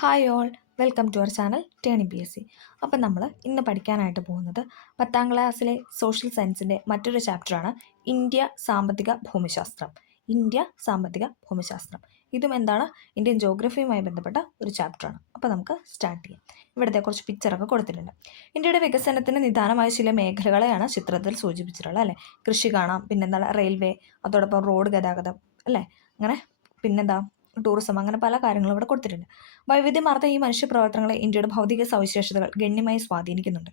Hi all, welcome to our channel turning PSC. അപ്പം നമ്മൾ ഇന്ന് പഠിക്കാനായിട്ട് പോകുന്നത് 10ാം ക്ലാസ്സിലെ സോഷ്യൽ സയൻസിൻ്റെ മറ്റൊരു ചാപ്റ്ററാണ് ഇന്ത്യ സാമ്പത്തിക ഭൂമിശാസ്ത്രം. ഇന്ത്യ സാമ്പത്തിക ഭൂമിശാസ്ത്രം ഇതും എന്താണ്, ഇന്ത്യൻ ജോഗ്രഫിയുമായി ബന്ധപ്പെട്ട ഒരു ചാപ്റ്ററാണ്. അപ്പോൾ നമുക്ക് സ്റ്റാർട്ട് ചെയ്യാം. ഇവിടുത്തെ കുറച്ച് പിക്ചറൊക്കെ കൊടുത്തിട്ടുണ്ട്. ഇന്ത്യയുടെ വികസനത്തിന് നിദാനമായ ചില മേഖലകളെയാണ് ചിത്രത്തിൽ സൂചിപ്പിച്ചിട്ടുള്ളത് അല്ലേ. കൃഷി കാണാം, പിന്നെന്താണ് റെയിൽവേ, അതോടൊപ്പം റോഡ് ഗതാഗതം അല്ലേ, അങ്ങനെ പിന്നെന്താ ടൂറിസം, അങ്ങനെ പല കാര്യങ്ങളും ഇവിടെ കൊടുത്തിട്ടുണ്ട്. വൈവിധ്യമാർന്ന ഈ മനുഷ്യ പ്രവർത്തനങ്ങളെ ഇന്ത്യയുടെ ഭൗതിക സവിശേഷതകൾ ഗണ്യമായി സ്വാധീനിക്കുന്നുണ്ട്.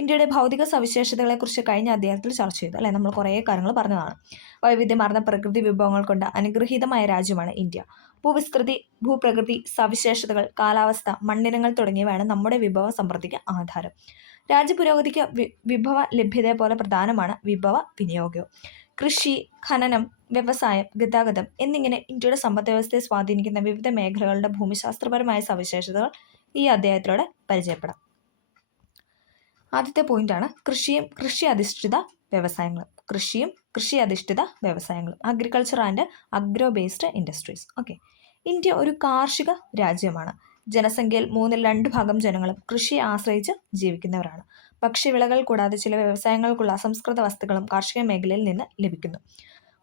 ഇന്ത്യയുടെ ഭൗതിക സവിശേഷതകളെക്കുറിച്ച് കഴിഞ്ഞ അധ്യായത്തിൽ ചർച്ച ചെയ്തു അല്ലേ, നമ്മൾ കുറേ കാര്യങ്ങൾ പറഞ്ഞതാണ്. വൈവിധ്യമാർന്ന പ്രകൃതി വിഭവങ്ങൾ കൊണ്ട് അനുഗ്രഹീതമായ രാജ്യമാണ് ഇന്ത്യ. ഭൂവിസ്തൃതി, ഭൂപ്രകൃതി സവിശേഷതകൾ, കാലാവസ്ഥ, മണ്ണിനങ്ങൾ തുടങ്ങിയവയാണ് നമ്മുടെ വിഭവ സമൃദ്ധിക്ക് ആധാരം. രാജ്യപുരോഗതിക്ക് വിഭവ ലഭ്യതയെ പോലെ പ്രധാനമാണ് വിഭവ വിനിയോഗവും. കൃഷി, ഖനനം, വ്യവസായം, ഗതാഗതം എന്നിങ്ങനെ ഇന്ത്യയുടെ സമ്പദ്വ്യവസ്ഥയെ സ്വാധീനിക്കുന്ന വിവിധ മേഖലകളുടെ ഭൂമിശാസ്ത്രപരമായ സവിശേഷതകൾ ഈ അധ്യായത്തിലൂടെ പരിചയപ്പെടാം. ആദ്യത്തെ പോയിന്റാണ് കൃഷി അധിഷ്ഠിത വ്യവസായങ്ങളും. കൃഷി അധിഷ്ഠിത വ്യവസായങ്ങളും, agriculture and agro based industries. Okay, India ഒരു കാർഷിക രാജ്യമാണ്. ജനസംഖ്യയിൽ 2/3 ജനങ്ങളും കൃഷിയെ ആശ്രയിച്ച് ജീവിക്കുന്നവരാണ്. ഭക്ഷ്യവിളകൾ കൂടാതെ ചില വ്യവസായങ്ങൾക്കുള്ള അസംസ്കൃത വസ്തുക്കളും കാർഷിക മേഖലയിൽ നിന്ന് ലഭിക്കുന്നു.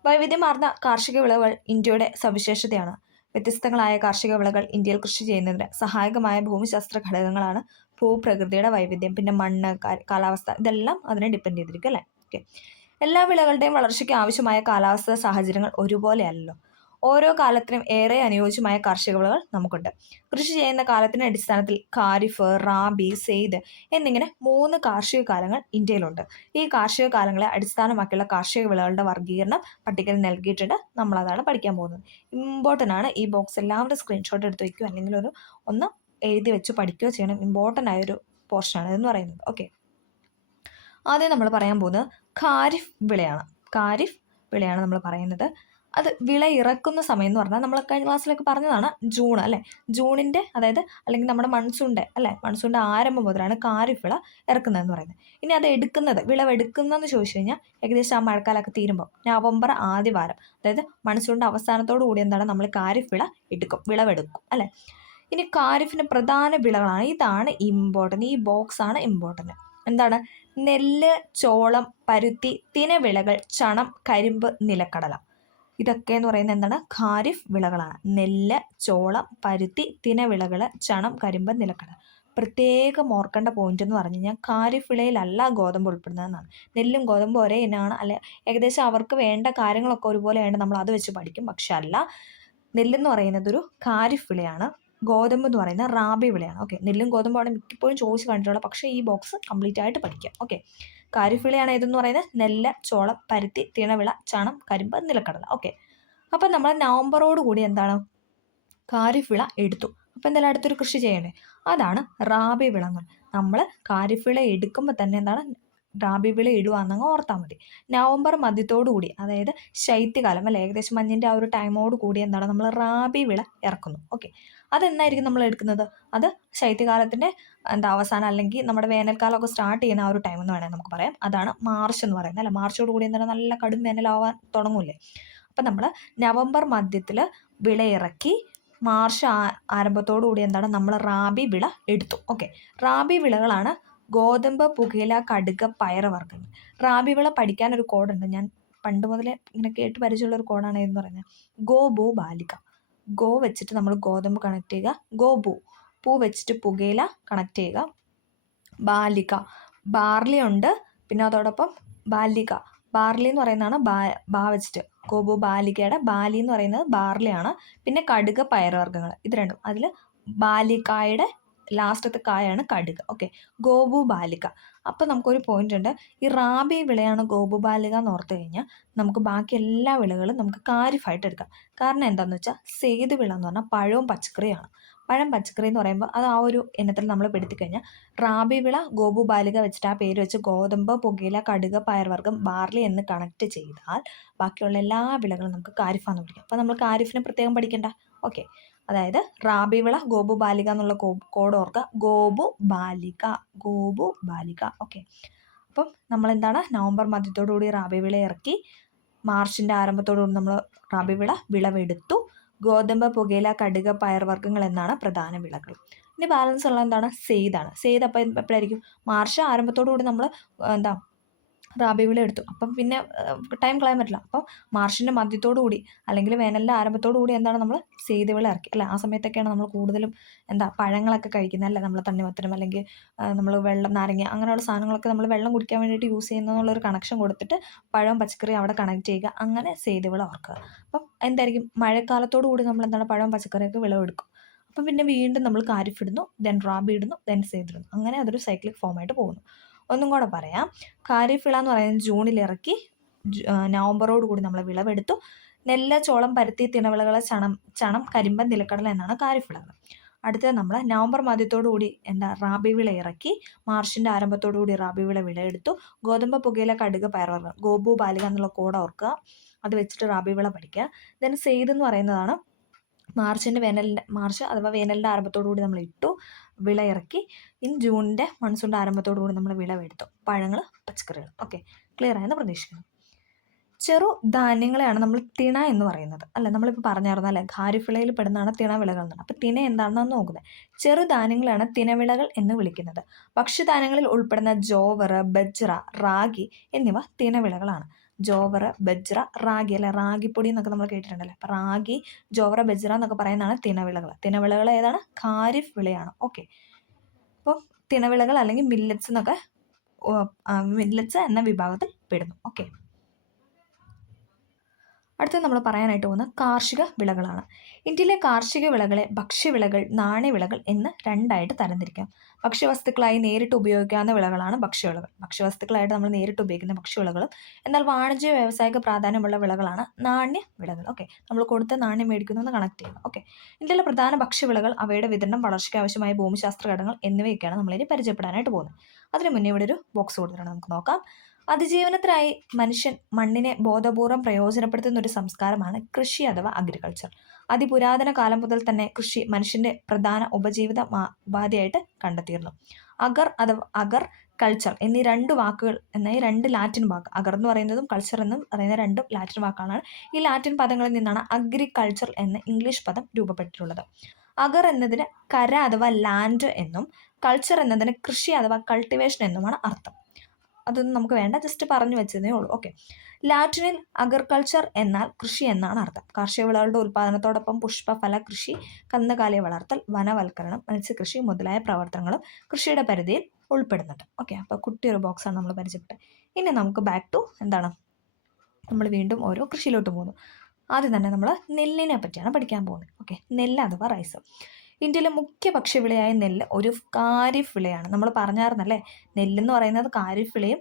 വൈവിധ്യമാർന്ന കാർഷിക വിളകൾ ഇന്ത്യയുടെ സവിശേഷതയാണ്. വ്യത്യസ്തങ്ങളായ കാർഷിക വിളകൾ ഇന്ത്യയിൽ കൃഷി ചെയ്യുന്നതിന് സഹായകമായ ഭൂമിശാസ്ത്ര ഘടകങ്ങളാണ് ഭൂപ്രകൃതിയുടെ വൈവിധ്യം, പിന്നെ മണ്ണ്, കാലാവസ്ഥ, ഇതെല്ലാം അതിനെ ഡിപ്പെൻഡ് ചെയ്തിരിക്കും അല്ലേ. ഓക്കെ, എല്ലാ വിളകളുടെയും വളർച്ചയ്ക്ക് ആവശ്യമായ കാലാവസ്ഥാ സാഹചര്യങ്ങൾ ഒരുപോലെയല്ലല്ലോ. ഓരോ കാലത്തിനും ഏറെ അനുയോജ്യമായ കാർഷിക വിളകൾ നമുക്കുണ്ട്. കൃഷി ചെയ്യുന്ന കാലത്തിന്റെ അടിസ്ഥാനത്തിൽ ഖാരിഫ്, റാബി, സെയ്ദ് എന്നിങ്ങനെ 3 കാർഷിക കാലങ്ങൾ ഇന്ത്യയിലുണ്ട്. ഈ കാർഷിക കാലങ്ങളെ അടിസ്ഥാനമാക്കിയുള്ള കാർഷിക വിളകളുടെ വർഗ്ഗീകരണം പട്ടികയിൽ നൽകിയിട്ടുണ്ട്. നമ്മളതാണ് പഠിക്കാൻ പോകുന്നത്. ഇമ്പോർട്ടൻ്റ് ആണ്. ഈ ബോക്സ് എല്ലാവരും സ്ക്രീൻഷോട്ട് എടുത്ത് വയ്ക്കുക, അല്ലെങ്കിൽ ഒന്ന് എഴുതി വെച്ച് പഠിക്കുകയോ ചെയ്യണം. ഇമ്പോർട്ടൻ്റ് ആയൊരു പോർഷനാണ് ഇതെന്ന് പറയുന്നത്. ഓക്കെ, ആദ്യം നമ്മൾ പറയാൻ പോകുന്നത് ഖാരിഫ് വിളയാണ് നമ്മൾ പറയുന്നത്. അത് വിള ഇറക്കുന്ന സമയം എന്ന് പറഞ്ഞാൽ നമ്മൾ കഴിഞ്ഞ ക്ലാസ്സിലൊക്കെ പറഞ്ഞതാണ് ജൂൺ അല്ലേ. ജൂണിൻ്റെ, അതായത് അല്ലെങ്കിൽ നമ്മുടെ മൺസൂണിൻ്റെ ആരംഭം മുതലാണ് ഖാരിഫ് വിള ഇറക്കുന്നതെന്ന് പറയുന്നത്. ഇനി അത് വിളവെടുക്കുന്നതെന്ന് ചോദിച്ചു കഴിഞ്ഞാൽ ഏകദേശം ആ മഴക്കാലമൊക്കെ തീരുമ്പോൾ നവംബർ ആദ്യ വാരം, അതായത് മൺസൂണിൻ്റെ അവസാനത്തോടു കൂടി എന്താണ് നമ്മൾ ഖാരിഫ് വിളവെടുക്കും അല്ലേ. ഇനി ഖാരിഫിന് പ്രധാന വിളകളാണ്, ഇതാണ് ഇമ്പോർട്ടൻ്റ്, ഈ ബോക്സാണ് ഇമ്പോർട്ടൻ്റ്. എന്താണ്? നെല്ല്, ചോളം, പരുത്തി, തിനവിളകൾ, ചണം, കരിമ്പ്, നിലക്കടല. ഇതൊക്കെ എന്ന് പറയുന്നത് എന്താണ്? ഖാരിഫ് വിളകളാണ്. നെല്ല്, ചോളം, പരുത്തി, തിനവിളകൾ, ചണം, കരിമ്പ്, നിലക്കടല. പ്രത്യേകം ഓർക്കേണ്ട പോയിന്റ് എന്ന് പറഞ്ഞു കഴിഞ്ഞാൽ ഖാരിഫ് വിളയിലല്ല ഗോതമ്പ് ഉൾപ്പെടുന്നതെന്നാണ്. നെല്ലും ഗോതമ്പും ഒരേ ഇനമാണ് അല്ലെ, ഏകദേശം അവർക്ക് വേണ്ട കാര്യങ്ങളൊക്കെ ഒരുപോലെയാണ്, നമ്മൾ അത് വെച്ച് പഠിക്കും. പക്ഷെ അല്ല, നെല്ലെന്ന് പറയുന്നത് ഒരു ഖാരിഫ് വിളയാണ്, ഗോതമ്പ് എന്ന് പറയുന്ന റാബി വിളയാണ്. ഓക്കെ, നെല്ലും ഗോതമ്പുമാണ് മിക്കപ്പോഴും ചോദിച്ച് കണ്ടിട്ടുള്ളത്, പക്ഷേ ഈ ബോക്സ് കംപ്ലീറ്റ് ആയിട്ട് പഠിക്കാം. ഓക്കെ, ഖാരിഫ് വിളയാണ് ഏതെന്ന് പറയുന്നത് നെല്ല്, ചോളം, പരുത്തി, തിനവിള, ചണം, കരിമ്പ്, നിലക്കടല. ഓക്കെ, അപ്പം നമ്മൾ നവംബറോട് കൂടി എന്താണ് ഖാരിഫ് വിള എടുത്തു. അപ്പം എന്തായാലും അടുത്തൊരു കൃഷി ചെയ്യണ്ടേ, അതാണ് റാബി വിള എന്ന് പറയുന്നത്. നമ്മൾ ഖാരിഫ് വിള എടുക്കുമ്പോൾ തന്നെ എന്താണ് റാബി വിള ഇടുകയെന്നങ്ങ് ഓർത്താൽ മതി. നവംബർ മധ്യത്തോടു കൂടി, അതായത് ശൈത്യകാലം അല്ലെ, ഏകദേശം മഞ്ഞിൻ്റെ ആ ഒരു ടൈമോട് കൂടി എന്താണ് നമ്മൾ റാബി വിള ഇറക്കുന്നു. ഓക്കെ, അതെന്നായിരിക്കും നമ്മൾ എടുക്കുന്നത്? അത് ശൈത്യകാലത്തിൻ്റെ അവസാനം, അല്ലെങ്കിൽ നമ്മുടെ വേനൽക്കാലമൊക്കെ സ്റ്റാർട്ട് ചെയ്യുന്ന ആ ഒരു ടൈം എന്ന് വേണമെങ്കിൽ നമുക്ക് പറയാം. അതാണ് മാർച്ച് എന്ന് പറയുന്നത് അല്ലേ. മാർച്ചോട് കൂടി എന്താണ് നല്ല കടും വേനലാവാൻ തുടങ്ങൂലേ. അപ്പം നമ്മൾ നവംബർ മധ്യത്തിൽ വിളയിറക്കി മാർച്ച് ആരംഭത്തോടു കൂടി എന്താണ് നമ്മൾ റാബി വിള എടുത്തു. ഓക്കെ, റാബി വിളകളാണ് ഗോതമ്പ്, പുകയില, കടുക്, പയറുവർഗ്ഗങ്ങൾ. റാബി വിള പഠിക്കാൻ ഒരു കോഡുണ്ട്, ഞാൻ പണ്ട് മുതലേ ഇങ്ങനെ കേട്ട് പരിചയമുള്ള ഒരു കോഡാണ് എന്ന് പറയുന്നത്. ഗോ ഭൂ ബാലിക. ഗോ വെച്ചിട്ട് നമ്മൾ ഗോതമ്പ് കണക്ട് ചെയ്യുക, ഗോ പൂ വെച്ചിട്ട് പുകയില കണക്ട് ചെയ്യുക, ബാലിക ബാർലി ഉണ്ട്, പിന്നെ അതോടൊപ്പം ബാർലി എന്ന് പറയുന്നതാണ് ബാ വെച്ചിട്ട് ഗോപു ബാലികയുടെ ബാലി എന്ന് പറയുന്നത് ബാർലിയാണ്. പിന്നെ കടുക്, പയറുവർഗ്ഗങ്ങൾ, ഇത് രണ്ടും. അതിൽ ബാലിക്കായുടെ ലാസ്റ്റത്തെ കായാണ് കടുക്. ഓക്കെ, ഗോപു ബാലിക. അപ്പം നമുക്കൊരു പോയിന്റ് ഉണ്ട്, ഈ റാബി വിളയാണ് ഗോപു ബാലിക എന്ന് ഓർത്ത് കഴിഞ്ഞാൽ നമുക്ക് ബാക്കി എല്ലാ വിളകളും നമുക്ക് ഖാരിഫായിട്ട് എടുക്കാം. കാരണം എന്താണെന്ന് വെച്ചാൽ സെയ്ത് വിള എന്ന് പറഞ്ഞാൽ പഴവും പച്ചക്കറിയാണ്. പഴം പച്ചക്കറി എന്ന് പറയുമ്പോൾ അത് ആ ഒരു ഇനത്തിൽ നമ്മൾ പെടുത്തി കഴിഞ്ഞാൽ റാബി വിള ഗോപു ബാലിക വെച്ചിട്ട് ആ പേര് വെച്ച് ഗോതമ്പ്, പുകയില, കടുക്, പയർവർഗ്ഗം, ബാർലി എന്ന് കണക്ട് ചെയ്താൽ ബാക്കിയുള്ള എല്ലാ വിളകളും നമുക്ക് ഖാരിഫാന്ന് വിളിക്കാം. അപ്പോൾ നമ്മൾ ഖാരിഫിനെ പ്രത്യേകം പഠിക്കണ്ട. ഓക്കെ, അതായത് റാബി വിള ഗോപു ബാലിക എന്നുള്ള കോഡ് ഓർക്കുക, ഗോപു ബാലിക. ഓക്കെ, അപ്പം നമ്മളെന്താണ് നവംബർ മധ്യത്തോടുകൂടി റാബി വിള ഇറക്കി, മാർച്ചിൻ്റെ ആരംഭത്തോടുകൂടി നമ്മൾ റാബി വിളവെടുത്തു. ഗോതമ്പ്, പുകയില, കടുക്, പയർവർഗ്ഗങ്ങൾ എന്നാണ് പ്രധാന വിളകൾ. ഇനി ബാലൻസ് ഉള്ള എന്താണ്? സെയ്താണ്. സെയ്ത് അപ്പം എപ്പോഴായിരിക്കും? മാർച്ച് ആരംഭത്തോടു കൂടി നമ്മൾ എന്താ റാബി വിള എടുത്തു. അപ്പം പിന്നെ ടൈം കളയാൻ പറ്റില്ല. അപ്പം മാർച്ചിൻ്റെ മധ്യത്തോടു കൂടി അല്ലെങ്കിൽ വേനലിൻ്റെ ആരംഭത്തോടു കൂടി എന്താണ് നമ്മൾ സെയ്ത് വിള ഇറക്കി അല്ലേ? ആ സമയത്തൊക്കെയാണ് നമ്മൾ കൂടുതലും പഴങ്ങളൊക്കെ കഴിക്കുന്നത് അല്ലേ? നമ്മൾ തണ്ണിമത്തനും അല്ലെങ്കിൽ നമ്മൾ വെള്ളം, നാരങ്ങ അങ്ങനെയുള്ള സാധനങ്ങളൊക്കെ നമ്മൾ വെള്ളം കുടിക്കാൻ വേണ്ടിയിട്ട് യൂസ് ചെയ്യുന്നതെന്നുള്ളൊരു കണക്ഷൻ കൊടുത്തിട്ട് പഴവും പച്ചക്കറിയും അവിടെ കണക്ട് ചെയ്യുക. അങ്ങനെ സെയ്ത് വിള ഓർക്കുക. അപ്പം എന്തായിരിക്കും? മഴക്കാലത്തോടു കൂടി നമ്മൾ എന്താണ് പഴവും പച്ചക്കറിയൊക്കെ വിളവെടുക്കും. അപ്പം പിന്നെ വീണ്ടും നമ്മൾ ഖാരിഫ് ഇടുന്നു, ദെൻ റാബി ഇടുന്നു, ദെൻ സെയ്ത് ഇടുന്നു. അങ്ങനെ അതൊരു സൈക്ലിക് ഫോമായിട്ട് പോകുന്നു. ഒന്നും കൂടെ പറയാം. ഖാരിഫ് വിള എന്ന് പറയുന്നത് ജൂണിൽ ഇറക്കി നവംബറോട് കൂടി നമ്മൾ വിളവെടുത്തു. നെല്ല്, ചോളം, പരുത്തി, തിണവിളകൾ, ചണം, കരിമ്പൻ, നിലക്കടല എന്നാണ് ഖാരിഫ് വിളകൾ. അടുത്തത് നമ്മൾ നവംബർ മധ്യത്തോടു കൂടി റാബി വിള ഇറക്കി മാർച്ചിൻ്റെ ആരംഭത്തോടു കൂടി റാബി വിള വിളയെടുത്തു. ഗോതമ്പ്, പുകയില, കടുക്, പയർവർഗ്ഗം, ഗോപു, ബാലിക എന്നുള്ള കോഡ് ഓർക്കുക. അത് വെച്ചിട്ട് റാബി വിള പഠിക്കുക. ദെൻ സെയ്ത് എന്ന് പറയുന്നതാണ് മാർച്ച് അഥവാ വേനലിൻ്റെ ആരംഭത്തോടു കൂടി നമ്മൾ ഇട്ടു, വിള ഇറക്കി. ജൂണിൻ്റെ മൺസൂണിൻ്റെ ആരംഭത്തോടു കൂടി നമ്മൾ വിളവെടുത്തു. പഴങ്ങൾ, പച്ചക്കറികൾ. ഓക്കെ, ക്ലിയർ ആയെന്ന് പ്രതീക്ഷിക്കുന്നു. ചെറു ധാന്യങ്ങളെയാണ് നമ്മൾ തിണ എന്ന് പറയുന്നത് അല്ലെ? നമ്മളിപ്പോൾ പറഞ്ഞായിരുന്നു അല്ലെ, ഖാരിഫ് വിളയിൽ പെടുന്നതാണ് തിണവിളകൾ എന്നാണ്. അപ്പം തിണ എന്താണെന്നാണ് നോക്കുന്നത്. ചെറുധാന്യങ്ങളാണ് തിനവിളകൾ എന്ന് വിളിക്കുന്നത്. ഭക്ഷ്യധാന്യങ്ങളിൽ ഉൾപ്പെടുന്ന ജോവർ, ബജ്റ, റാഗി എന്നിവ തിനവിളകളാണ്. ജോവർ, ബജ്റ, റാഗി അല്ലെ? റാഗിപ്പൊടി എന്നൊക്കെ നമ്മൾ കേട്ടിട്ടുണ്ടല്ലേ? അപ്പം റാഗി, ജോവർ, ബജ്റ എന്നൊക്കെ പറയുന്നതാണ് തിനവിളകൾ. തിനവിളകൾ ഏതാണ്? ഖാരിഫ് വിളയാണ്. ഓക്കെ, അപ്പോൾ തിനവിളകൾ അല്ലെങ്കിൽ മില്ലറ്റ്സ് എന്നൊക്കെ മില്ലറ്റ്സ് എന്ന വിഭാഗത്തിൽ പെടുന്നു. ഓക്കെ, അടുത്തത് നമ്മൾ പറയാനായിട്ട് പോകുന്ന കാർഷിക വിളകളാണ്. ഇന്ത്യയിലെ കാർഷിക വിളകളെ ഭക്ഷ്യവിളകൾ, നാണ്യവിളകൾ എന്ന് രണ്ടായിട്ട് തരംതിരിക്കാം. ഭക്ഷ്യവസ്തുക്കളായി നേരിട്ട് ഉപയോഗിക്കാവുന്ന വിളകളാണ് ഭക്ഷ്യവിളകൾ. ഭക്ഷ്യവസ്തുക്കളായിട്ട് നമ്മൾ നേരിട്ട് ഉപയോഗിക്കുന്ന ഭക്ഷ്യവിളകളും. എന്നാൽ വാണിജ്യ വ്യാവസായിക പ്രാധാന്യമുള്ള വിളകളാണ് നാണ്യവിളകൾ. ഓക്കെ, നമ്മൾ കൊടുത്ത നാണ്യം മേടിക്കുന്നു എന്ന് കണക്ട് ചെയ്യുന്നത്. ഓക്കെ, ഇന്ത്യയിലെ പ്രധാന ഭക്ഷ്യവിളകൾ, അവയുടെ വിതരണം, വളർച്ചയ്ക്ക് ആവശ്യമായ ഭൂമിശാസ്ത്ര ഘടകങ്ങൾ എന്നിവയൊക്കെയാണ് നമ്മളിനി പരിചയപ്പെടാനായിട്ട് പോകുന്നത്. അതിന് മുന്നേ ഇവിടെ ഒരു ബോക്സ് കൊടുത്തിട്ടുണ്ട്, നമുക്ക് നോക്കാം. അതിജീവനത്തിനായി മനുഷ്യൻ മണ്ണിനെ ബോധപൂർവം പ്രയോജനപ്പെടുത്തുന്ന ഒരു സംസ്കാരമാണ് കൃഷി അഥവാ അഗ്രികൾച്ചർ. അതിപുരാതന കാലം മുതൽ തന്നെ കൃഷി മനുഷ്യന്റെ പ്രധാന ഉപജീവിത ഉപാധിയായിട്ട് കണ്ടെത്തിയിരുന്നു. അഗർ കൾച്ചർ എന്നീ രണ്ട് ലാറ്റിൻ വാക്ക്, അഗർ എന്ന് പറയുന്നതും കൾച്ചർ എന്നും പറയുന്ന രണ്ടും ലാറ്റിൻ വാക്കുകളാണ്. ഈ ലാറ്റിൻ പദങ്ങളിൽ നിന്നാണ് അഗ്രികൾച്ചർ എന്ന ഇംഗ്ലീഷ് പദം രൂപപ്പെട്ടിട്ടുള്ളത്. അഗർ എന്നതിന് കര അഥവാ ലാൻഡ് എന്നും കൾച്ചർ എന്നതിന് കൃഷി അഥവാ കൾട്ടിവേഷൻ എന്നുമാണ് അർത്ഥം. അതൊന്നും നമുക്ക് വേണ്ട, ജസ്റ്റ് പറഞ്ഞു വെച്ചതേ ഉള്ളൂ. ഓക്കെ, ലാറ്റിനിൽ അഗ്രികൾച്ചർ എന്നാൽ കൃഷി എന്നാണ് അർത്ഥം. കാർഷിക വിളകളുടെ ഉൽപ്പാദനത്തോടൊപ്പം പുഷ്പഫല കൃഷി, കന്നുകാലിയെ വളർത്തൽ, വനവൽക്കരണം, മത്സ്യകൃഷി മുതലായ പ്രവർത്തനങ്ങളും കൃഷിയുടെ പരിധിയിൽ ഉൾപ്പെടുന്നുണ്ട്. ഓക്കെ, അപ്പോൾ കുട്ടിയൊരു ബോക്സാണ് നമ്മൾ പരിചയപ്പെട്ടത്. ഇനി നമുക്ക് ബാക്ക് ടു നമ്മൾ വീണ്ടും ഓരോ കൃഷിയിലോട്ട് പോകുന്നു. ആദ്യം തന്നെ നമ്മൾ നെല്ലിനെ പറ്റിയാണ് പഠിക്കാൻ പോകുന്നത്. ഓക്കെ, നെല്ല് അഥവാ റൈസ്. ഇന്ത്യയിലെ മുഖ്യ ഭക്ഷ്യവിളയായ നെല്ല് ഒരു ഖാരിഫ് വിളയാണ്. നമ്മൾ പറഞ്ഞായിരുന്നല്ലേ, നെല്ലെന്ന് പറയുന്നത് ഖാരിഫ് വിളയും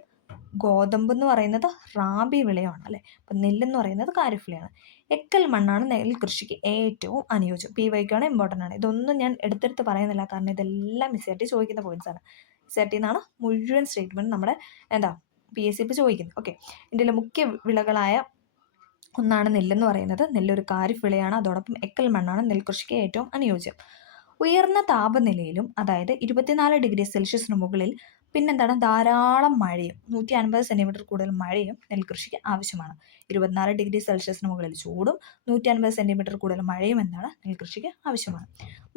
ഗോതമ്പ് എന്ന് പറയുന്നത് റാബി വിളയുമാണ് അല്ലേ? അപ്പം നെല്ലെന്ന് പറയുന്നത് ഖാരിഫ് വിളയാണ്. എക്കൽ മണ്ണാണ് നെൽ കൃഷിക്ക് ഏറ്റവും അനുയോജ്യം. PYക്കാണ് ഇമ്പോർട്ടൻ്റ് ആണ്. ഇതൊന്നും ഞാൻ എടുത്തെടുത്ത് പറയുന്നില്ല, കാരണം ഇതെല്ലാം SRT ചോദിക്കുന്ന പോയിന്റ്സ് ആണ്. SRT എന്നാണ് മുഴുവൻ സ്റ്റേറ്റ്മെന്റ് നമ്മുടെ PSC ഇപ്പോൾ ചോദിക്കുന്നത്. ഓക്കെ, ഇന്ത്യയിലെ മുഖ്യ വിളകളായ ഒന്നാണ് നെല്ലെന്ന് പറയുന്നത്. നെല്ലൊരു ഖാരിഫ് വിളയാണ്. അതോടൊപ്പം എക്കൽ മണ്ണാണ് നെൽകൃഷിക്ക് ഏറ്റവും അനുയോജ്യം. ഉയർന്ന താപനിലയിലും, അതായത് 24 ഡിഗ്രി സെൽഷ്യസിന് മുകളിൽ, പിന്നെന്താണ്, ധാരാളം മഴയും 150 സെൻറ്റിമീറ്റർ കൂടുതൽ മഴയും നെൽകൃഷിക്ക് ആവശ്യമാണ്. 24 ഡിഗ്രി സെൽഷ്യസിന് മുകളിൽ ചൂടും 150 സെൻറ്റിമീറ്റർ കൂടുതൽ മഴയും എന്താണ് നെൽകൃഷിക്ക് ആവശ്യമാണ്.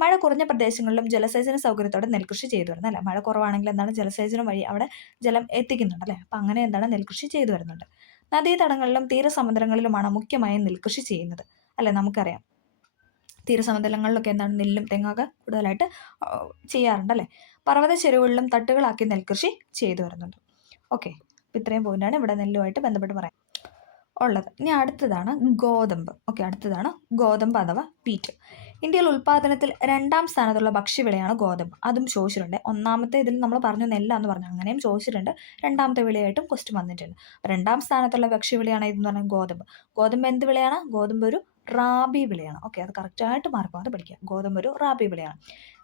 മഴ കുറഞ്ഞ പ്രദേശങ്ങളിലും ജലസേചന സൗകര്യത്തോടെ നെൽകൃഷി ചെയ്തു വരുന്നത് അല്ലേ? മഴ കുറവാണെങ്കിൽ എന്താണ്, ജലസേചനം വഴി അവിടെ ജലം എത്തിക്കുന്നുണ്ട് അല്ലേ? അപ്പം അങ്ങനെ എന്താണ് നെൽകൃഷി ചെയ്തു വരുന്നുണ്ട്. നദീതടങ്ങളിലും തീരസമുദ്രങ്ങളിലുമാണ് മുഖ്യമായും നെൽകൃഷി ചെയ്യുന്നത് അല്ലേ? നമുക്കറിയാം, തീരസമതലങ്ങളിലൊക്കെ എന്താണ് നെല്ലും തെങ്ങൊക്കെ കൂടുതലായിട്ട് ചെയ്യാറുണ്ടല്ലേ? പർവ്വത ചെരുവുകളിലും തട്ടുകളാക്കി നെൽകൃഷി ചെയ്തു വരുന്നുണ്ട്. ഓക്കെ, അപ്പോൾ ഇത്രയും പോയിന്റാണ് ഇവിടെ നെല്ലുമായിട്ട് ബന്ധപ്പെട്ട് പറയാൻ ഉള്ളത്. ഇനി അടുത്തതാണ് ഗോതമ്പ്. ഓക്കെ, അടുത്തതാണ് ഗോതമ്പ് അഥവാ വീറ്റ്. ഇന്ത്യയിൽ ഉൽപ്പാദനത്തിൽ 2ാം സ്ഥാനത്തുള്ള ഭക്ഷ്യവിളയാണ് ഗോതമ്പ്. അതും ചോദിച്ചിട്ടുണ്ട്. ഒന്നാമത്തെ ഇതിൽ നമ്മൾ പറഞ്ഞു നെല്ലാന്ന് പറഞ്ഞു, അങ്ങനെയും ചോദിച്ചിട്ടുണ്ട്. 2ാമത്തെ വിളയായിട്ടും ക്വസ്റ്റ്യൻ വന്നിട്ടുണ്ട്. 2ാം സ്ഥാനത്തുള്ള ഭക്ഷ്യവിളയാണ് ഇതെന്ന് പറഞ്ഞാൽ ഗോതമ്പ്. ഗോതമ്പ് എന്ത് വിളയാണ്? ഗോതമ്പ് ഒരു റാബി വിളയാണ്. ഓക്കെ, അത് കറക്റ്റായിട്ട് മാർക്കാതെ പഠിക്കുക. ഗോതമ്പ് ഒരു റാബി വിളയാണ്.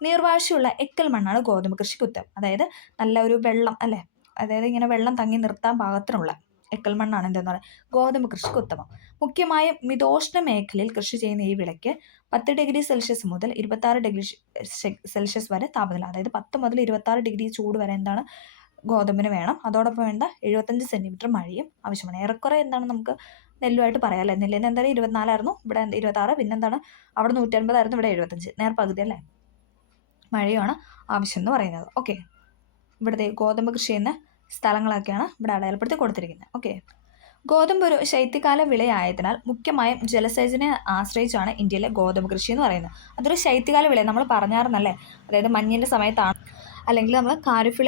നീർവാഴ്ചയുള്ള എക്കൽ മണ്ണാണ് ഗോതമ്പ് കൃഷിക്ക് ഉത്തമം. അതായത് നല്ല ഒരു വെള്ളം അല്ലേ, അതായത് ഇങ്ങനെ വെള്ളം തങ്ങി നിർത്താൻ പാകത്തിനുള്ള എക്കൽ മണ്ണാണ് എന്തെന്ന് പറയുക ഗോതമ്പ് കൃഷിക്ക് ഉത്തമം. മുഖ്യമായും മിതോഷ്ണ മേഖലയിൽ കൃഷി ചെയ്യുന്ന ഈ വിളയ്ക്ക് 10 ഡിഗ്രി സെൽഷ്യസ് മുതൽ 26 ഡിഗ്രി സെൽഷ്യസ് വരെ താപനില, അതായത് 10 മുതൽ 26 ഡിഗ്രി ചൂട് വരെ എന്താണ് ഗോതമ്പിന് വേണം. അതോടൊപ്പം വേണ്ട 75 സെൻറ്റിമീറ്റർ മഴയും ആവശ്യമാണ്. ഏറെക്കുറെ എന്താണ് നമുക്ക് നെല്ലുമായിട്ട് പറയാം അല്ലേ. നെല്ലിന് എന്തായാലും 24 ഇവിടെ 26, പിന്നെന്താണ് അവിടെ 150 ഇവിടെ 75, നേർ പകുതി അല്ലേ. മഴയാണ് ആവശ്യം എന്ന് പറയുന്നത്. ഓക്കെ, ഇവിടുത്തെ ഗോതമ്പ് കൃഷി ചെയ്യുന്ന സ്ഥലങ്ങളൊക്കെയാണ് ഇവിടെ അടയാളപ്പെടുത്തി കൊടുത്തിരിക്കുന്നത്. ഓക്കെ, ഗോതമ്പ് ഒരു ശൈത്യകാല വിളയായതിനാൽ മുഖ്യമായും ജലസേചനെ ആശ്രയിച്ചാണ് ഇന്ത്യയിലെ ഗോതമ്പ് കൃഷി എന്ന് പറയുന്നത്. അതൊരു ശൈത്യകാല വിള നമ്മൾ പറഞ്ഞായിരുന്നല്ലേ, അതായത് മഞ്ഞിൻ്റെ സമയത്താണ്, അല്ലെങ്കിൽ നമ്മൾ ഖാരിഫ്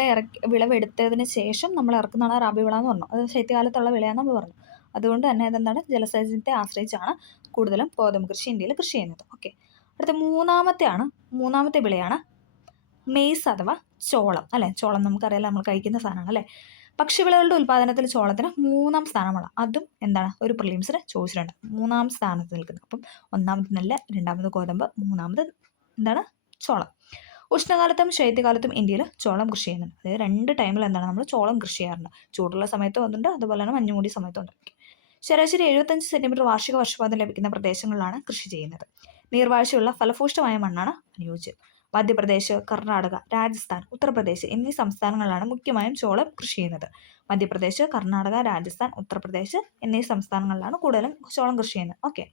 വിളവെടുത്തതിന് ശേഷം നമ്മൾ ഇറക്കുന്നതാണ് റാബി വിള എന്ന് പറഞ്ഞു. അത് ശൈത്യകാലത്തുള്ള വിളയാന്ന് നമ്മൾ പറഞ്ഞു. അതുകൊണ്ട് തന്നെ ഇതെന്താണ്, ജലസേചനത്തെ ആശ്രയിച്ചാണ് കൂടുതലും ഗോതമ്പ് കൃഷി ഇന്ത്യയിൽ കൃഷി ചെയ്യുന്നത്. ഓക്കെ, അടുത്ത മൂന്നാമത്തെ വിളയാണ് മെയ്സ് അഥവാ ചോളം അല്ലേ. ചോളം നമുക്കറിയാലോ, നമ്മൾ കഴിക്കുന്ന സാധനമാണ് അല്ലേ. ഭക്ഷ്യവിളകളുടെ ഉൽപ്പാദനത്തിൽ ചോളത്തിന് 3-ാം സ്ഥാനമാണ്. അതും എന്താണ്, ഒരു പ്രിലിംസിന് ചോദിച്ചിട്ടുണ്ട്, 3-ാം സ്ഥാനത്ത് നിൽക്കുന്നത്. അപ്പം 1-ാമത് നെല്ല്, 2-ാമത് ഗോതമ്പ്, 3-ാമത് എന്താണ്, ചോളം. ഉഷ്ണകാലത്തും ശൈത്യകാലത്തും ഇന്ത്യയിൽ ചോളം കൃഷി ചെയ്യുന്നുണ്ട്. അതായത് 2 ടൈമിൽ എന്താണ് നമ്മൾ ചോളം കൃഷി ചെയ്യാറുണ്ട്. ചൂടുള്ള സമയത്തും അതുണ്ട്, അതുപോലെ തന്നെ മഞ്ഞുമൂടിയ സമയത്തും ഉണ്ട്. ശരാശരി 75 സെന്റിമീറ്റർ വാർഷിക വർഷപാതം ലഭിക്കുന്ന പ്രദേശങ്ങളിലാണ് കൃഷി ചെയ്യുന്നത്. നീർവാഴ്ചയുള്ള ഫലഭൂഷ്ടമായ മണ്ണാണ് അനുയോജ്യം. മധ്യപ്രദേശ്, കർണാടക, രാജസ്ഥാൻ, ഉത്തർപ്രദേശ് എന്നീ സംസ്ഥാനങ്ങളിലാണ് മുഖ്യമായും ചോളം കൃഷി ചെയ്യുന്നത്. മധ്യപ്രദേശ്, കർണാടക, രാജസ്ഥാൻ, ഉത്തർപ്രദേശ് എന്നീ സംസ്ഥാനങ്ങളിലാണ് കൂടുതലും ചോളം കൃഷി ചെയ്യുന്നത്. ഓക്കെ,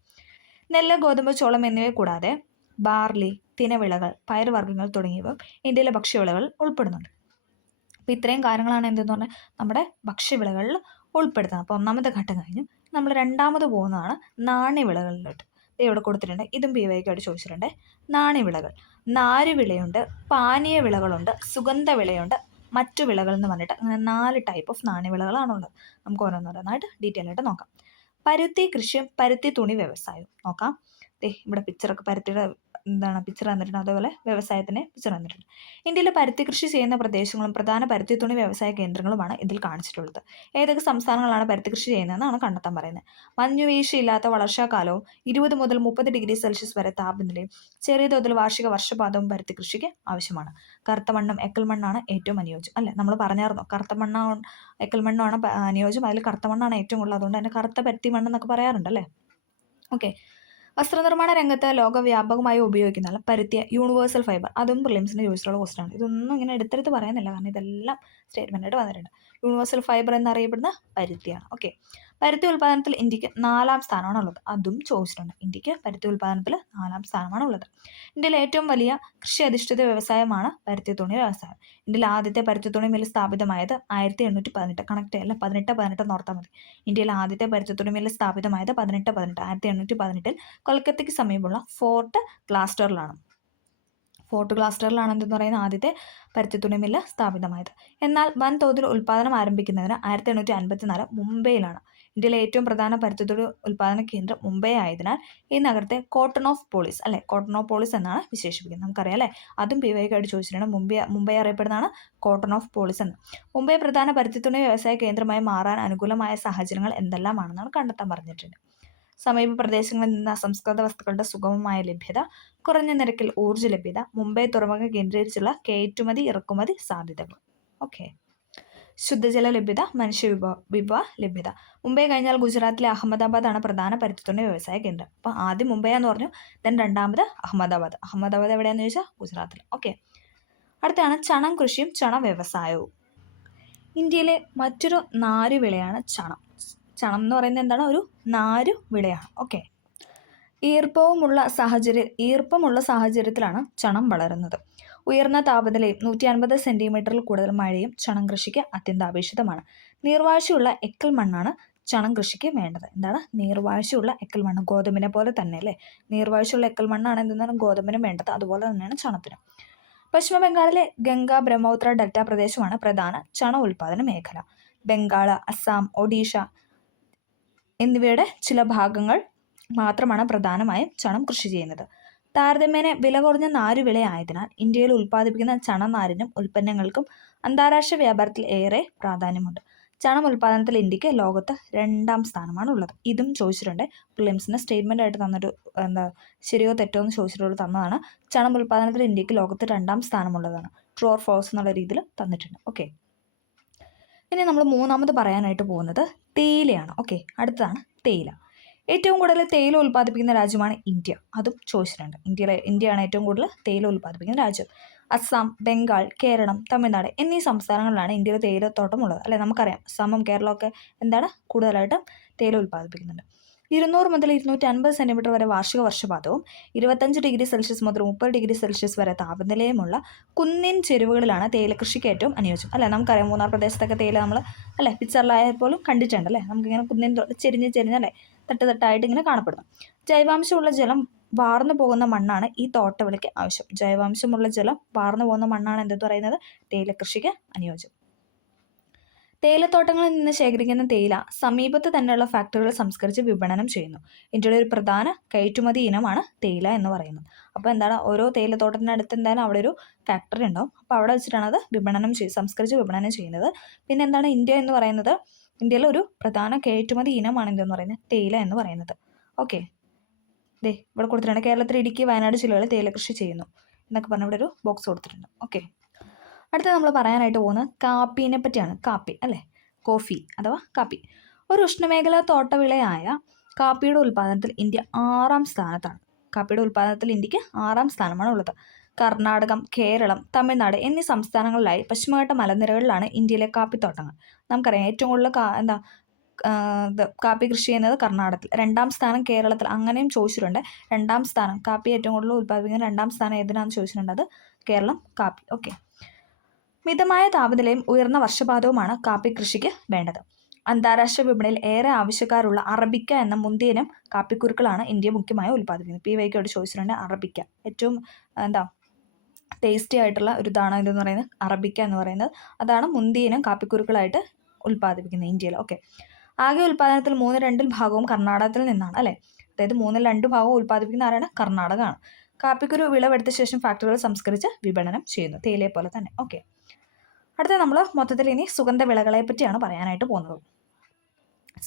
നെല്ല്, ഗോതമ്പ്, ചോളം എന്നിവയെ കൂടാതെ ബാർലി, തിനവിളകൾ, പയറുവർഗ്ഗങ്ങൾ തുടങ്ങിയവ ഇന്ത്യയിലെ ഭക്ഷ്യവിളകൾ ഉൾപ്പെടുന്നുണ്ട്. അപ്പോൾ ഇത്രയും കാര്യങ്ങളാണ് എന്തെന്ന് പറഞ്ഞാൽ നമ്മുടെ ഭക്ഷ്യവിളകളിൽ ഉൾപ്പെടുത്തുന്നത്. അപ്പോൾ 1-ാമത്തെ ഘട്ടം കഴിഞ്ഞു. നമ്മൾ 2-ാമത് പോകുന്നതാണ് നാണ്യവിളകളിലോട്ട്. ഇവിടെ കൊടുത്തിട്ടുണ്ട്, ഇതും PYക്കായിട്ട് ചോദിച്ചിട്ടുണ്ട്. നാണ്യവിളകൾ, നാരുവിളയുണ്ട്, പാനീയ വിളകളുണ്ട്, സുഗന്ധ വിളയുണ്ട്, മറ്റു വിളകൾ എന്ന് പറഞ്ഞിട്ട് അങ്ങനെ 4 ടൈപ്പ് ഓഫ് നാണ്യവിളകളാണുള്ളത്. നമുക്ക് ഓരോന്നോരോന്നായിട്ട് ഡീറ്റെയിൽ ആയിട്ട് നോക്കാം. പരുത്തി കൃഷിയും പരുത്തി തുണി വ്യവസായവും നോക്കാം. ഇവിടെ പിക്ചറൊക്കെ പരുത്തിയുടെ പിക്ചർ തന്നിട്ടുണ്ട്, അതുപോലെ വ്യവസായത്തിൻ്റെ പിക്ചർ തന്നിട്ടുണ്ട്. ഇന്ത്യയിൽ പരുത്തി കൃഷി ചെയ്യുന്ന പ്രദേശങ്ങളും പ്രധാന പരുത്തി തുണി വ്യവസായ കേന്ദ്രങ്ങളുമാണ് ഇതിൽ കാണിച്ചിട്ടുള്ളത്. ഏതൊക്കെ സംസ്ഥാനങ്ങളാണ് പരുത്തി കൃഷി ചെയ്യുന്നതെന്നാണ് കണ്ടെത്താൻ പറയുന്നത്. മഞ്ഞുവീഴ്ചയില്ലാത്ത വർഷാകാലവും 20 മുതൽ 30 ഡിഗ്രി സെൽഷ്യസ് വരെ താപനിലയും ചെറിയ തോതിൽ വാർഷിക വർഷപാതവും പരുത്തി കൃഷിക്ക് ആവശ്യമാണ്. കറുത്ത മണ്ണും എക്കൽ മണ്ണാണ് ഏറ്റവും അനുയോജ്യം അല്ലേ. നമ്മൾ പറഞ്ഞായിരുന്നു കറുത്ത മണ്ണാണ് എക്കൽ മണ്ണാണ് അനുയോജ്യം, അതിൽ കറുത്ത മണ്ണാണ് ഏറ്റവും കൂടുതൽ, അതുകൊണ്ട് തന്നെ കറുത്ത പരുത്തി മണ്ണെന്നൊക്കെ പറയാറുണ്ടല്ലേ. ഓക്കെ, വസ്ത്രനിർമ്മാണ രംഗത്ത് ലോകവ്യാപകമായി ഉപയോഗിക്കുന്ന പരുത്തിയ യൂണിവേഴ്സൽ ഫൈബർ, അതും പ്രിലിംസിന് ചോദിച്ചിട്ടുള്ള ക്വസ്റ്റ്യനാണ്. ഇതൊന്നും ഇങ്ങനെ എടുത്തെടുത്ത് പറയുന്നില്ല, കാരണം ഇതെല്ലാം സ്റ്റേറ്റ്മെൻ്റായിട്ട് വന്നിട്ടുണ്ട്. യൂണിവേഴ്സൽ ഫൈബർ എന്നറിയപ്പെടുന്ന പരുത്തിയാണ്. ഓക്കെ, പരുത്തി ഉൽപ്പാദനത്തിൽ ഇന്ത്യക്ക് 4-ാം സ്ഥാനമാണ് ഉള്ളത്. അതും ചോദിച്ചിട്ടുണ്ട്. ഇന്ത്യക്ക് പരുത്തി ഉൽപ്പാദനത്തിൽ 4-ാം സ്ഥാനമാണ് ഉള്ളത്. ഇന്ത്യയിലെ ഏറ്റവും വലിയ കൃഷി അധിഷ്ഠിത വ്യവസായമാണ് പരുത്തി തുണി വ്യവസായം. ഇന്ത്യയിലെ ആദ്യത്തെ പരുത്തി തുണി മിൽ സ്ഥാപിതമായത് 1818, കണക്ട് അല്ല 1818 ഓർത്താൽ മതി. ഇന്ത്യയിലെ ആദ്യത്തെ പരുത്തി തുണി മിൽ സ്ഥാപിതമായത് 1818 കൊൽക്കത്തയ്ക്ക് സമീപമുള്ള ഫോർട്ട് ഗ്ലാസ്റ്ററിലാണ്. ഫോർട്ട് ഗ്ലാസ്റ്ററിലാണ് എന്തെന്ന് പറയുന്ന ആദ്യത്തെ പരുത്തിത്തുണി മില്ല് സ്ഥാപിതമായത്. എന്നാൽ വൻതോതിൽ ഉൽപ്പാദനം ആരംഭിക്കുന്നതിന് 1854 മുംബൈയിലാണ്. ഇന്ത്യയിലെ ഏറ്റവും പ്രധാന പരുത്തിത്തുണി ഉൽപ്പാദന കേന്ദ്രം മുംബൈ ആയതിനാൽ ഈ നഗരത്തെ കോട്ടൺ ഓഫ് പോളിസ് അല്ലെ, കോട്ടൺ ഓഫ് പോളിസ് എന്നാണ് വിശേഷിപ്പിക്കുന്നത്. നമുക്കറിയാം അല്ലേ, അതും PYക്കായിട്ട് ചോദിച്ചിട്ടുണ്ട്. മുംബൈ അറിയപ്പെടുന്നതാണ് കോട്ടൺ ഓഫ് പോളിസ് എന്ന്. മുംബൈ പ്രധാന പരുത്തിത്തുണി വ്യവസായ കേന്ദ്രമായി മാറാൻ അനുകൂലമായ സാഹചര്യങ്ങൾ എന്തെല്ലാമാണെന്നാണ് കണ്ടെത്താൻ പറഞ്ഞിട്ടുണ്ട്. സമീപ പ്രദേശങ്ങളിൽ നിന്ന് അസംസ്കൃത വസ്തുക്കളുടെ സുഗമമായ ലഭ്യത, കുറഞ്ഞ നിരക്കിൽ ഊർജ്ജ ലഭ്യത, മുംബൈ തുറമുഖം കേന്ദ്രീകരിച്ചുള്ള കയറ്റുമതി ഇറക്കുമതി സാധ്യതകൾ. ഓക്കെ, ശുദ്ധജല ലഭ്യത, മനുഷ്യ വിഭവ ലഭ്യത. മുംബൈ കഴിഞ്ഞാൽ ഗുജറാത്തിലെ അഹമ്മദാബാദാണ് പ്രധാന പരുത്തിത്തുണി വ്യവസായ കേന്ദ്രം. അപ്പോൾ ആദ്യം മുംബൈ എന്ന് പറഞ്ഞു, ദെൻ 2-ാമത് അഹമ്മദാബാദ്. അഹമ്മദാബാദ് എവിടെയാണെന്ന് ചോദിച്ചാൽ ഗുജറാത്തിൽ. ഓക്കെ, അടുത്താണ് ചണം കൃഷിയും ചണ വ്യവസായവും. ഇന്ത്യയിലെ മറ്റൊരു നാരുവിളയാണ് ചണം. ചണം എന്ന് പറയുന്നത് എന്താണ്, ഒരു നാരുവിളയാണ്. ഓക്കെ, ഈർപ്പമുള്ള സാഹചര്യത്തിലാണ് ചണം വളരുന്നത്. ഉയർന്ന താപനിലയും 150 സെന്റിമീറ്ററിൽ കൂടുതൽ മഴയും ചണം കൃഷിക്ക് അത്യന്താപേക്ഷിതമാണ്. നീർവാഴ്ചയുള്ള എക്കൽ മണ്ണാണ് ചണം കൃഷിക്ക് വേണ്ടത്. എന്താണ് നീർവാഴ്ചയുള്ള എക്കൽ മണ്ണ്? ഗോതമ്പിനെ പോലെ തന്നെ അല്ലേ, നീർവാഴ്ചയുള്ള എക്കൽ മണ്ണാണ് എന്താണ് ഗോതമ്പിനും വേണ്ടത്, അതുപോലെ തന്നെയാണ് ചണത്തിനും. പശ്ചിമ ബംഗാളിലെ ഗംഗ ബ്രഹ്മപുത്ര ഡെൽറ്റ പ്രദേശമാണ് പ്രധാന ചണ ഉൽപ്പാദന മേഖല. ബംഗാൾ, അസം, ഒഡീഷ എന്നിവയുടെ ചില ഭാഗങ്ങൾ മാത്രമാണ് പ്രധാനമായും ചണം കൃഷി ചെയ്യുന്നത്. താരതമ്യേന വില കുറഞ്ഞ നാരുവിളയായതിനാൽ ഇന്ത്യയിൽ ഉൽപ്പാദിപ്പിക്കുന്ന ചണനാരിനും ഉൽപ്പന്നങ്ങൾക്കും അന്താരാഷ്ട്ര വ്യാപാരത്തിൽ ഏറെ പ്രാധാന്യമുണ്ട്. ചണം ഉൽപ്പാദനത്തിൽ ഇന്ത്യക്ക് ലോകത്ത് 2-ാം സ്ഥാനമാണ് ഉള്ളത്. ഇതും ചോദിച്ചിട്ടുണ്ട്. പ്രിലിംസിന് സ്റ്റേറ്റ്മെൻ്റ് ആയിട്ട് തന്നൊരു ശരിയോ തെറ്റോ എന്ന് ചോദിച്ചിട്ടുള്ള തന്നതാണ്. ചണം ഉൽപ്പാദനത്തിൽ ഇന്ത്യക്ക് ലോകത്ത് 2-ാം സ്ഥാനമുള്ളതാണ്. ട്രൂ ഓർ ഫോൾസ് എന്നുള്ള രീതിയിൽ തന്നിട്ടുണ്ട്. ഓക്കെ, ഇനി നമ്മൾ 3-ാമത് പറയാനായിട്ട് പോകുന്നത് തേയിലയാണ്. ഓക്കെ, അടുത്തതാണ് തേയില. ഏറ്റവും കൂടുതൽ തേയില ഉൽപ്പാദിപ്പിക്കുന്ന രാജ്യമാണ് ഇന്ത്യ. അതും ചോദിച്ചിട്ടുണ്ട്. ഇന്ത്യയാണ് ഏറ്റവും കൂടുതൽ തേയില ഉൽപ്പാദിപ്പിക്കുന്ന രാജ്യം. അസം, ബംഗാൾ, കേരളം, തമിഴ്നാട് എന്നീ സംസ്ഥാനങ്ങളിലാണ് ഇന്ത്യയിൽ തേയിലത്തോട്ടം ഉള്ളത്. അല്ലെ, നമുക്കറിയാം അസമും കേരളമൊക്കെ എന്താണ് കൂടുതലായിട്ട് തേയില ഉൽപ്പാദിപ്പിക്കുന്നുണ്ട്. 200 മുതൽ 250 സെൻറ്റിമീറ്റർ വരെ വാർഷിക വർഷപാതവും 25°C മുതൽ 30°C വരെ താപനിലയുമുള്ള കുന്നിൻ ചെരുവുകളിലാണ് തേയില കൃഷിക്ക് ഏറ്റവും അനുയോജ്യം. അല്ലെ, നമുക്കറിയാം മൂന്നാർ പ്രദേശത്തൊക്കെ തേയില നമ്മൾ അല്ലെ പിക്ചറിലായാൽ പോലും കണ്ടിട്ടുണ്ട്. അല്ലേ, നമുക്കിങ്ങനെ കുന്നിൻ ചെരിഞ്ഞ് അല്ലേ തട്ടായിട്ട് ഇങ്ങനെ കാണപ്പെടുന്നു. ജൈവാംശമുള്ള ജലം വാർന്നു പോകുന്ന മണ്ണാണ് ഈ തോട്ടവിളയ്ക്ക് ആവശ്യം. ജൈവാംശമുള്ള ജലം വാർന്നു പോകുന്ന മണ്ണാണ് എന്തെന്ന് പറയുന്നത് തേയില കൃഷിക്ക് അനുയോജ്യം. തേയിലത്തോട്ടങ്ങളിൽ നിന്ന് ശേഖരിക്കുന്ന തേയില സമീപത്ത് തന്നെയുള്ള ഫാക്ടറികൾ സംസ്കരിച്ച് വിപണനം ചെയ്യുന്നു. ഇന്ത്യയുടെ ഒരു പ്രധാന കയറ്റുമതി ഇനമാണ് തേയില എന്ന് പറയുന്നത്. അപ്പോൾ എന്താണ്, ഓരോ തേയിലത്തോട്ടത്തിനടുത്ത് എന്തായാലും അവിടെ ഒരു ഫാക്ടറി ഉണ്ടാവും. അപ്പോൾ അവിടെ വെച്ചിട്ടാണ് അത് സംസ്കരിച്ച് വിപണനം ചെയ്യുന്നത്. പിന്നെ എന്താണ്, ഇന്ത്യ എന്ന് പറയുന്നത് ഇന്ത്യയിലെ ഒരു പ്രധാന കയറ്റുമതി ഇനമാണ് എന്തെന്ന് പറയുന്നത് തേയില എന്ന് പറയുന്നത്. ഓക്കെ, ഇവിടെ കൊടുത്തിട്ടുണ്ട് കേരളത്തിൽ ഇടുക്കി, വയനാട് ജില്ലകളിൽ തേയില കൃഷി ചെയ്യുന്നു എന്നൊക്കെ പറഞ്ഞ ഇവിടെ ഒരു ബോക്സ് കൊടുത്തിട്ടുണ്ട്. ഓക്കെ, അടുത്ത നമ്മൾ പറയാനായിട്ട് പോകുന്നത് കാപ്പീനെ പറ്റിയാണ്. കാപ്പി അല്ലേ, കോഫി അഥവാ കാപ്പി. ഒരു ഉഷ്ണമേഖലാ തോട്ടവിളയായ കാപ്പിയുടെ ഉൽപ്പാദനത്തിൽ ഇന്ത്യ 6ാം സ്ഥാനത്താണ്. കാപ്പിയുടെ ഉൽപ്പാദനത്തിൽ ഇന്ത്യക്ക് 6ാം സ്ഥാനമാണ് ഉള്ളത്. കർണാടകം, കേരളം, തമിഴ്നാട് എന്നീ സംസ്ഥാനങ്ങളിലായി പശ്ചിമഘട്ട മലനിരകളിലാണ് ഇന്ത്യയിലെ കാപ്പിത്തോട്ടങ്ങൾ. നമുക്കറിയാം ഏറ്റവും കൂടുതൽ കാപ്പി കൃഷി ചെയ്യുന്നത് കർണാടകത്തിൽ, 2ാം സ്ഥാനം കേരളത്തിൽ. അങ്ങനെയും ചോദിച്ചിട്ടുണ്ട്. 2ാം സ്ഥാനം കാപ്പി ഏറ്റവും കൂടുതൽ ഉൽപ്പാദിപ്പിക്കുന്ന 2ാം സ്ഥാനം ഏതിനാണെന്ന് ചോദിച്ചിട്ടുണ്ട്. അത് കേരളം കാപ്പി. ഓക്കെ, മിതമായ താപനിലയും ഉയർന്ന വർഷപാതവുമാണ് കാപ്പി കൃഷിക്ക് വേണ്ടത്. അന്താരാഷ്ട്ര വിപണിയിൽ ഏറെ ആവശ്യക്കാരുള്ള അറബിക്ക എന്ന മുന്തിയ കാപ്പിക്കുരുക്കളാണ് ഇന്ത്യ മുഖ്യമായി ഉൽപ്പാദിപ്പിക്കുന്നത്. PYക്കോട് ചോദിച്ചിട്ടുണ്ട്. അറബിക്ക ഏറ്റവും ടേസ്റ്റി ആയിട്ടുള്ള ഒരു ഇതാണ് ഇതെന്ന് പറയുന്നത് അറബിക്ക എന്ന് പറയുന്നത്. അതാണ് മുന്തിയ കാപ്പിക്കുരുക്കളായിട്ട് ഉൽപ്പാദിപ്പിക്കുന്നത് ഇന്ത്യയിൽ. ഓക്കെ, ആകെ ഉൽപ്പാദനത്തിൽ 3/2 ഭാഗവും കർണാടകത്തിൽ നിന്നാണ്. അല്ലേ, അതായത് 3/2 ഭാഗവും ഉൽപ്പാദിപ്പിക്കുന്ന ആരാണ്? കർണാടകമാണ്. കാപ്പിക്കുരു വിളവെടുത്ത ശേഷം ഫാക്ടറികൾ സംസ്കരിച്ച് വിപണനം ചെയ്യുന്നു, തേയിലയെ പോലെ തന്നെ. ഓക്കെ, അടുത്ത നമ്മൾ മൊത്തത്തിൽ ഇനി സുഗന്ധ വിളകളെ പറ്റിയാണ് പറയാനായിട്ട് പോകുന്നത്.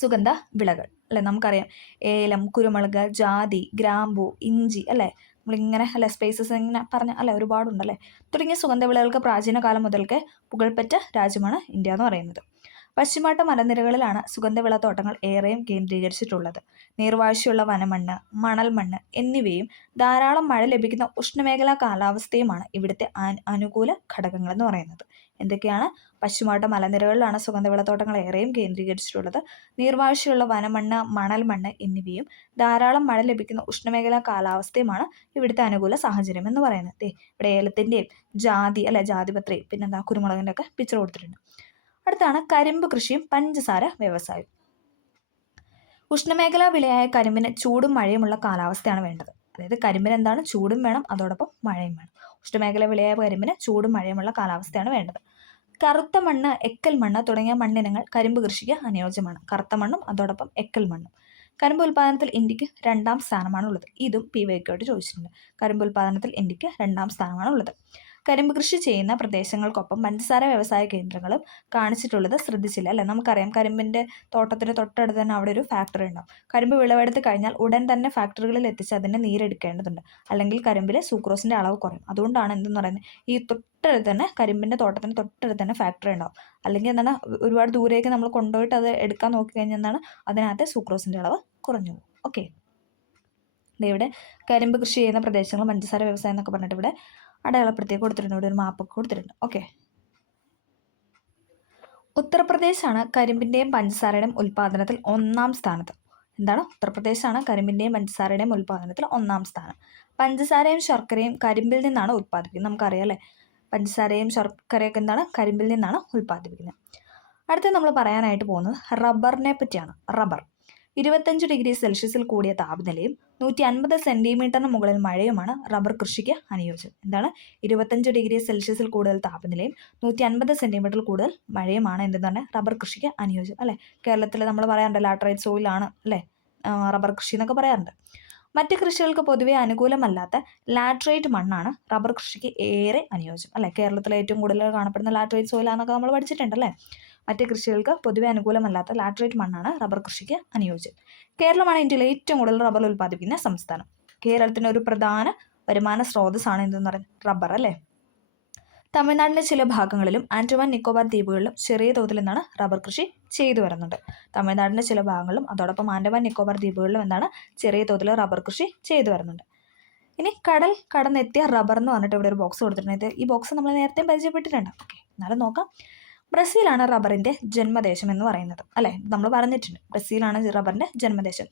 സുഗന്ധ വിളകൾ അല്ലെ, നമുക്കറിയാം ഏലം, കുരുമുളക്, ജാതി, ഗ്രാമ്പു, ഇഞ്ചി അല്ലേ, നമ്മളിങ്ങനെ അല്ലെ സ്പേസസ് ഇങ്ങനെ പറഞ്ഞ അല്ലെ ഒരുപാടുണ്ടല്ലേ. തുടങ്ങിയ സുഗന്ധവിളകൾക്ക് പ്രാചീന കാലം മുതൽക്കേ പുകഴ്പെറ്റ രാജ്യമാണ് ഇന്ത്യ എന്ന് പറയുന്നത്. പശ്ചിമഘട്ട മലനിരകളിലാണ് സുഗന്ധവിളത്തോട്ടങ്ങൾ ഏറെയും കേന്ദ്രീകരിച്ചിട്ടുള്ളത്. നീർവാഴ്ചയുള്ള വനമണ്ണ്, മണൽമണ്ണ് എന്നിവയും ധാരാളം മഴ ലഭിക്കുന്ന ഉഷ്ണമേഖലാ കാലാവസ്ഥയുമാണ് ഇവിടുത്തെ അനുകൂല ഘടകങ്ങൾ എന്ന് പറയുന്നത്. എന്തൊക്കെയാണ്? പശ്ചിമഘട്ട മലനിരകളിലാണ് സുഗന്ധവിളത്തോട്ടങ്ങൾ ഏറെയും കേന്ദ്രീകരിച്ചിട്ടുള്ളത്. നീർവാഴ്ചയുള്ള വനമണ്ണ്, മണൽമണ്ണ് എന്നിവയും ധാരാളം മഴ ലഭിക്കുന്ന ഉഷ്ണമേഖലാ കാലാവസ്ഥയുമാണ് ഇവിടുത്തെ അനുകൂല സാഹചര്യം എന്ന് പറയുന്നത്. ഇവിടെ ഏലത്തിൻ്റെയും ജാതിപത്രിയും പിന്നെന്താ കുരുമുളകിൻ്റെ ഒക്കെ പിക്ചർ കൊടുത്തിട്ടുണ്ട്. അടുത്താണ് കരിമ്പ് കൃഷിയും പഞ്ചസാര വ്യവസായവും. ഉഷ്ണമേഖലാ വിളയായ കരിമ്പിന് ചൂടും മഴയുമുള്ള കാലാവസ്ഥയാണ് വേണ്ടത്. അതായത് കരിമ്പിന് എന്താണ്? ചൂടും വേണം, അതോടൊപ്പം മഴയും വേണം. ഉഷ്ണമേഖല വിളയായ കരിമ്പിന് ചൂടും മഴയുമുള്ള കാലാവസ്ഥയാണ് വേണ്ടത്. കറുത്ത മണ്ണ്, എക്കൽ മണ്ണ് തുടങ്ങിയ മണ്ണിനങ്ങൾ കരിമ്പ് കൃഷിക്ക് അനുയോജ്യമാണ്. കറുത്ത മണ്ണും അതോടൊപ്പം എക്കൽ മണ്ണും. കരിമ്പ് ഉൽപ്പാദനത്തിൽ ഇന്ത്യക്ക് 2ാം സ്ഥാനമാണ് ഉള്ളത്. ഇതും PYക്കോട്ട് ചോദിച്ചിട്ടുണ്ട്. കരിമ്പ് ഉൽപ്പാദനത്തിൽ ഇന്ത്യക്ക് 2ാം സ്ഥാനമാണ് ഉള്ളത്. കരിമ്പ് കൃഷി ചെയ്യുന്ന പ്രദേശങ്ങൾക്കൊപ്പം പഞ്ചസാര വ്യവസായ കേന്ദ്രങ്ങളും കാണിച്ചിട്ടുള്ളത് ശ്രദ്ധിച്ചില്ല അല്ലേ. നമുക്കറിയാം കരിമ്പിൻ്റെ തോട്ടത്തിന് തൊട്ടടുത്ത് തന്നെ അവിടെ ഒരു ഫാക്ടറി ഉണ്ടാവും. കരിമ്പ് വിളവെടുത്ത് കഴിഞ്ഞാൽ ഉടൻ തന്നെ ഫാക്ടറികളിൽ എത്തിച്ച് അതിനെ നീരെടുക്കേണ്ടതുണ്ട്. അല്ലെങ്കിൽ കരിമ്പിലെ സൂക്രോസിൻ്റെ അളവ് കുറയും. അതുകൊണ്ടാണ് എന്തെന്ന് പറയുന്നത് ഈ തൊട്ടടുത്ത് തന്നെ കരിമ്പിൻ്റെ തോട്ടത്തിന് തൊട്ടടുത്ത് തന്നെ ഫാക്ടറി ഉണ്ടാവും. അല്ലെങ്കിൽ എന്താണ് ഒരുപാട് ദൂരേക്ക് നമ്മൾ കൊണ്ടുപോയിട്ട് അത് എടുക്കാൻ നോക്കിക്കഴിഞ്ഞാൽ എന്താണ് അതിനകത്ത് സൂക്രോസിൻ്റെ അളവ് കുറഞ്ഞു പോകും. ഓക്കെ, ഇവിടെ കരിമ്പ് കൃഷി ചെയ്യുന്ന പ്രദേശങ്ങൾ പഞ്ചസാര വ്യവസായം എന്നൊക്കെ പറഞ്ഞിട്ട് ഇവിടെ അടയാളപ്പെടുത്തി കൊടുത്തിട്ടുണ്ട്. ഇവിടെ ഒരു മാപ്പൊക്കെ കൊടുത്തിട്ടുണ്ട്. ഓക്കെ, ഉത്തർപ്രദേശാണ് കരിമ്പിൻ്റെയും പഞ്ചസാരയുടെയും ഉൽപ്പാദനത്തിൽ 1ാം സ്ഥാനത്ത്. എന്താണ്? ഉത്തർപ്രദേശാണ് കരിമ്പിൻ്റെയും പഞ്ചസാരയുടെയും ഉൽപ്പാദനത്തിൽ 1ാം സ്ഥാനം. പഞ്ചസാരയും ശർക്കരയും കരിമ്പിൽ നിന്നാണ് ഉൽപ്പാദിപ്പിക്കുന്നത്. നമുക്കറിയാം അല്ലേ, പഞ്ചസാരയും ശർക്കരയൊക്കെ എന്താണ്? കരിമ്പിൽ നിന്നാണ് ഉൽപ്പാദിപ്പിക്കുന്നത്. അടുത്ത നമ്മൾ പറയാനായിട്ട് പോകുന്നത് റബ്ബറിനെ പറ്റിയാണ്. റബ്ബർ 25°C കൂടിയ താപനിലയും 150 സെൻറ്റിമീറ്ററിന് മുകളിൽ മഴയുമാണ് റബ്ബർ കൃഷിക്ക് അനുയോജ്യം. എന്താണ്? 25°C കൂടുതൽ താപനിലയും 150 സെൻറ്റിമീറ്ററിൽ കൂടുതൽ മഴയുമാണ് എന്തെന്ന് റബ്ബർ കൃഷിക്ക് അനുയോജ്യം അല്ലേ. കേരളത്തിൽ നമ്മൾ പറയാറുണ്ട് ലാറ്ററൈറ്റ് സോയിലാണ് അല്ലേ റബ്ബർ കൃഷി എന്നൊക്കെ പറയാറുണ്ട്. മറ്റ് കൃഷികൾക്ക് പൊതുവെ അനുകൂലമല്ലാത്ത ലാറ്ററൈറ്റ് മണ്ണാണ് റബ്ബർ കൃഷിക്ക് ഏറെ അനുയോജ്യം അല്ലേ. കേരളത്തിലെ ഏറ്റവും കൂടുതൽ കാണപ്പെടുന്ന ലാറ്ററൈറ്റ് സോയിലാന്നൊക്കെ നമ്മൾ പഠിച്ചിട്ടുണ്ടല്ലേ. മറ്റ് കൃഷികൾക്ക് പൊതുവെ അനുകൂലമല്ലാത്ത ലാറ്ററൈറ്റ് മണ്ണാണ് റബ്ബർ കൃഷിക്ക് അനുയോജ്യം. കേരളമാണ് ഇന്ത്യയിലെ ഏറ്റവും കൂടുതൽ റബ്ബർ ഉൽപ്പാദിപ്പിക്കുന്ന സംസ്ഥാനം. കേരളത്തിൻ്റെ ഒരു പ്രധാന വരുമാന സ്രോതസ്സാണ് എന്തെന്ന് പറയുന്നത് റബ്ബർ അല്ലേ. തമിഴ്നാടിൻ്റെ ചില ഭാഗങ്ങളിലും ആൻഡമാൻ നിക്കോബാർ ദ്വീപുകളിലും ചെറിയ തോതിൽ നിന്നാണ് റബ്ബർ കൃഷി ചെയ്തു വരുന്നുണ്ട്. തമിഴ്നാടിൻ്റെ ചില ഭാഗങ്ങളിലും അതോടൊപ്പം ആൻഡമാൻ നിക്കോബാർ ദ്വീപുകളിലും എന്താണ് ചെറിയ തോതിൽ റബ്ബർ കൃഷി ചെയ്തു വരുന്നുണ്ട്. ഇനി കടൽ കടന്നെത്തിയ റബ്ബർ എന്ന് പറഞ്ഞിട്ട് ഇവിടെ ഒരു ബോക്സ് കൊടുത്തിട്ടുണ്ട്. ഈ ബോക്സ് നമ്മൾ നേരത്തെ പരിചയപ്പെട്ടിട്ടുണ്ട്. ഓക്കെ, എന്നാലും നോക്കാം. ബ്രസീലാണ് റബ്ബറിൻ്റെ ജന്മദേശം എന്ന് പറയുന്നത്, അല്ലേ? നമ്മൾ പറഞ്ഞിട്ടുണ്ട് ബ്രസീലാണ് റബ്ബറിൻ്റെ ജന്മദേശം.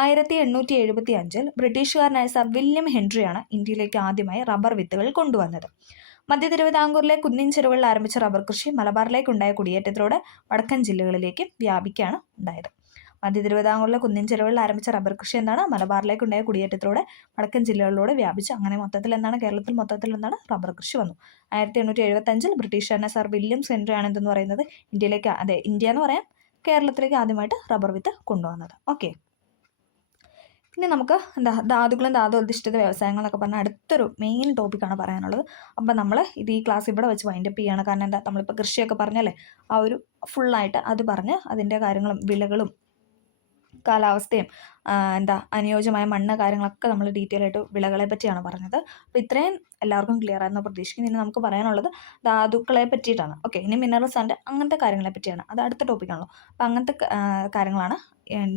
1875 ബ്രിട്ടീഷുകാരനായ സർ വില്യം ഹെൻറിയാണ് ഇന്ത്യയിലേക്ക് ആദ്യമായി റബ്ബർ വിത്തുകൾ കൊണ്ടുവന്നത്. മധ്യ തിരുവിതാംകൂറിലെ കുന്നിൻ ചെരുവുകളിൽ ആരംഭിച്ച റബ്ബർ കൃഷി മലബാറിലേക്കുണ്ടായ കുടിയേറ്റത്തിലൂടെ വടക്കൻ ജില്ലകളിലേക്ക് വ്യാപിക്കുകയാണ് ഉണ്ടായത്. മധ്യ തിരുവിതാംകൂറിലെ കുന്നിൻ ചെരുവുകളിൽ ആരംഭിച്ച റബ്ബർ കൃഷി എന്താണ്? മലബാറിലേക്കുണ്ടായ കുടിയേറ്റത്തിലൂടെ വടക്കൻ ജില്ലകളിലൂടെ വ്യാപിച്ചു. അങ്ങനെ മൊത്തത്തിൽ എന്താണ് കേരളത്തിൽ മൊത്തത്തിൽ എന്താണ് റബ്ബർ കൃഷി വന്നു. 1875 ബ്രിട്ടീഷുകാരനെ സർ വില്യം ഹെൻറിയാണ് എന്തെന്ന് പറയുന്നത് ഇന്ത്യയിലേക്ക്, അതെ ഇന്ത്യ എന്ന് പറയാം, കേരളത്തിലേക്ക് ആദ്യമായിട്ട് റബ്ബർ വിത്ത് കൊണ്ടുവന്നത്. ഓക്കെ, പിന്നെ നമുക്ക് ധാതുക്കളും ധാതുഅധിഷ്ഠിത വ്യവസായങ്ങൾ എന്നൊക്കെ പറഞ്ഞാൽ അടുത്തൊരു മെയിൻ ടോപ്പിക്കാണ് പറയാനുള്ളത്. അപ്പം നമ്മൾ ഇത് ഈ ക്ലാസ് ഇവിടെ വെച്ച് വൈൻഡപ്പ് ചെയ്യുകയാണ്. കാരണം എന്താ, നമ്മളിപ്പോൾ കൃഷിയൊക്കെ പറഞ്ഞല്ലേ, ആ ഒരു ഫുള്ളായിട്ട് അത് പറഞ്ഞ് അതിൻ്റെ കാര്യങ്ങളും വിളകളും കാലാവസ്ഥയും അനുയോജ്യമായ മണ്ണ് കാര്യങ്ങളൊക്കെ നമ്മൾ ഡീറ്റെയിൽ ആയിട്ട് വിളകളെ പറ്റിയാണ് പറഞ്ഞത്. അപ്പോൾ ഇത്രയും എല്ലാവർക്കും ക്ലിയർ ആയെന്ന് പ്രതീക്ഷിക്കുന്നു. ഇനി നമുക്ക് പറയാനുള്ളത് ധാതുക്കളെ പറ്റിയിട്ടാണ്. ഓക്കെ, ഇനി മിനറൽസ് ആൻഡ് അങ്ങനത്തെ കാര്യങ്ങളെ പറ്റിയാണ്. അത് അടുത്ത ടോപ്പിക്കാണല്ലോ. അപ്പോൾ അങ്ങനത്തെ കാര്യങ്ങളാണ്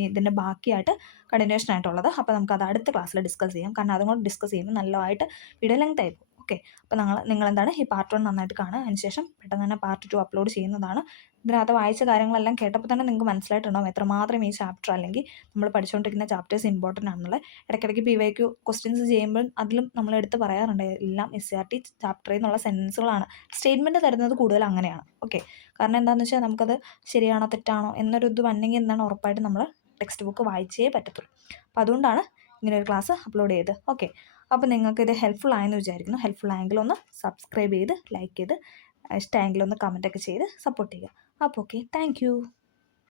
ഇതിൻ്റെ ബാക്കിയായിട്ട് കണ്ടിന്യൂഷൻ ആയിട്ടുള്ളത്. അപ്പോൾ നമുക്ക് അത് അടുത്ത ക്ലാസ്സിൽ ഡിസ്കസ് ചെയ്യാം. കാരണം അതും കൂടെ ഡിസ്കസ് ചെയ്യുമ്പോൾ നല്ലതായിട്ട് വീഡിയോ ലെങ്ത് ആയി പോകും. ഓക്കെ, അപ്പോൾ നിങ്ങൾ എന്താണ് ഈ പാർട്ട് 1 നന്നായിട്ട് കാണുക. അതിനുശേഷം പെട്ടെന്ന് തന്നെ പാർട്ട് 2 അപ്ലോഡ് ചെയ്യുന്നതാണ്. ഇതിനകത്ത് വായിച്ച കാര്യങ്ങളെല്ലാം കേട്ടപ്പോൾ തന്നെ നിങ്ങൾക്ക് മനസ്സിലായിട്ടുണ്ടാകും എത്രമാത്രം ഈ ചാപ്റ്റർ അല്ലെങ്കിൽ നമ്മൾ പഠിച്ചുകൊണ്ടിരിക്കുന്ന ചാപ്റ്റേഴ്സ് ഇമ്പോർട്ടൻ്റ് ആണെന്നുള്ളത്. ഇടയ്ക്കിടയ്ക്ക് PYQ ക്വസ്റ്റ്യൻസ് ചെയ്യുമ്പോൾ അതിലും നമ്മൾ എടുത്ത് പറയാറുണ്ട്, എല്ലാം SCRT ചാപ്റ്ററിൽ നിന്നുള്ള സെൻറ്റൻസുകളാണ്. സ്റ്റേറ്റ്മെൻറ്റ് തരുന്നത് കൂടുതൽ അങ്ങനെയാണ്. ഓക്കെ, കാരണം എന്താണെന്ന് വെച്ചാൽ നമുക്കത് ശരിയാണോ തെറ്റാണോ എന്നൊരു ഇത് വന്നെങ്കിൽ എന്താണ് ഉറപ്പായിട്ട് നമ്മൾ ടെക്സ്റ്റ് ബുക്ക് വായിച്ചേ പറ്റത്തുള്ളൂ. അപ്പോൾ അതുകൊണ്ടാണ് ഇങ്ങനെ ഒരു ക്ലാസ് അപ്ലോഡ് ചെയ്ത്. ഓക്കെ, അപ്പോൾ നിങ്ങൾക്ക് ഇത് ഹെൽപ്ഫുൾ ആയെന്ന് വിചാരിക്കുന്നു. ഹെൽപ്ഫുൾ ആയെങ്കിൽ ഒന്ന് സബ്സ്ക്രൈബ് ചെയ്ത് ലൈക്ക് ചെയ്ത് ഇഷ്ടമായെങ്കിൽ ഒന്ന് കമൻറ്റൊക്കെ ചെയ്ത് സപ്പോർട്ട് ചെയ്യുക. അപ്പോൾ ഓക്കെ, താങ്ക്